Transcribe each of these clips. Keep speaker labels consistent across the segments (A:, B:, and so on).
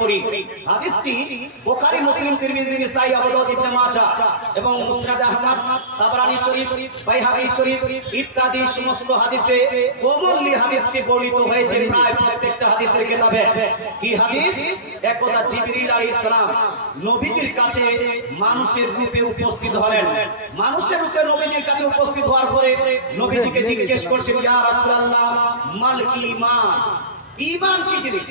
A: পড়ি হাদিসটি বুখারী, মুসলিম, তিরমিজি, নিসাই আবু দাউদ ইবনে মাজাহ এবং মুসনাদ আহমদ, তাবরানী শরীফ, বাইহাকী শরীফ ইত্যাদি সমস্ত হাদিসে কমনলি হাদিসটি বর্ণিত হয়েছে প্রায় প্রত্যেকটা হাদিসের কিতাবে। কি হাদিস? একদা জিবরিল আলাইহিস সালাম নবীজির কাছে মানুষের রূপে উপস্থিত হলেন। মানুষের রূপে নবীজির কাছে উপস্থিত হওয়ার পরে নবীজিকে জিজ্ঞেস করছেন, ইয়া রাসূলুল্লাহ, মাল ঈমান? ঈমান কি জিনিস?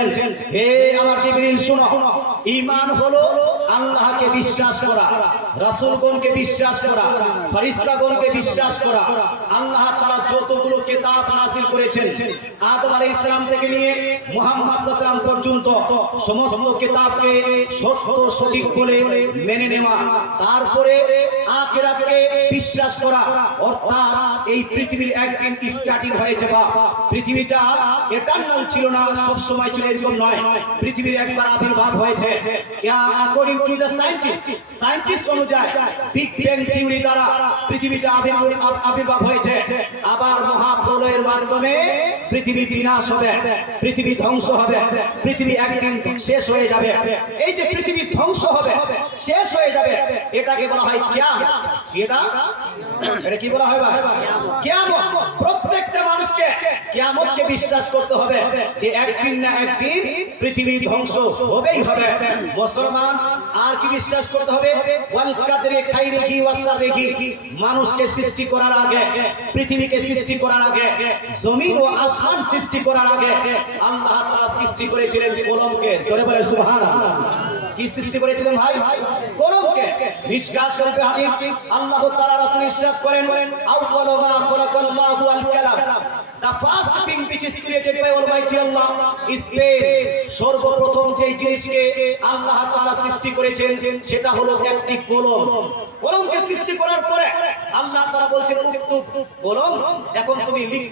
A: বলছেন, হে আমার জিবরিল, শুনো। ঈমান হলো আল্লাহকে বিশ্বাস করা, রাসূলগণকে বিশ্বাস করা, ফেরেশতাগণকে বিশ্বাস করা। আল্লাহ তাআলা যতগুলো কিতাব নাযিল করেছেন, আদম আলাইহিস সালাম থেকে নিয়ে মুহাম্মদ সাল্লাম পর্যন্ত সমস্ত কিতাবকে সত্য সঠিক বলে মেনে নেওয়া। তারপরে আখিরাতকে বিশ্বাস করা, অর্থাৎ এই পৃথিবীর একদিন স্টার্টিং হয়েছে বা পৃথিবীটা এটার্নাল ছিল না সব সময় ছিল এরকম নয়। পৃথিবীর একবার আবির্ভাব হয়েছে। According to the scientist scientist অনুযায়ী বিগ ব্যাং থিওরি দ্বারা পৃথিবীটা আবির্ভাব হয়েছে। আবার মহাপ্রলয়ের মাধ্যমে পৃথিবী বিনাশ হবে, পৃথিবী ধ্বংস হবে, পৃথিবী একদিন শেষ হয়ে যাবে। এই যে পৃথিবী ধ্বংস হবে, শেষ হয়ে যাবে, এটাকে বলা হয় কিয়ামত। এটা এটা কি বলা হয় ভাই? কিয়ামত। প্রত্যেকটা কিয়ামতকে বিশ্বাস করতে হবে যে একদিন না একদিন পৃথিবী ধ্বংস হবেই হবে। মুসলমান, আর কি বিশ্বাস করতে হবে? ওয়াল কাদরে খাইরিহি ওয়া শাররিহি মানুষকে সৃষ্টি করার আগে, পৃথিবীকে সৃষ্টি করার আগে, জমিন ও আসমান সৃষ্টি করার আগে আল্লাহ তাআলা সৃষ্টি করেছিলেন কলমকে। জোরে বলে সুবহানাল্লাহ। কি সৃষ্টি করেছিলেন ভাই? কলমকে। মিশকাত শরীফে হাদিস আল্লাহ তাআলা রাসূল ইরশাদ করেন আউয়ালু মা The first thing which is created by Almighty Allah is pen. সর্বপ্রথম যেই জিনিসকে আল্লাহ তাআলা সৃষ্টি করেছেন, সেটা হলো একটি কলম কলমকে সৃষ্টি করার পরে আল্লাহ তাআলা বলছেন উক্তুব কলম এখন তুমি লিখো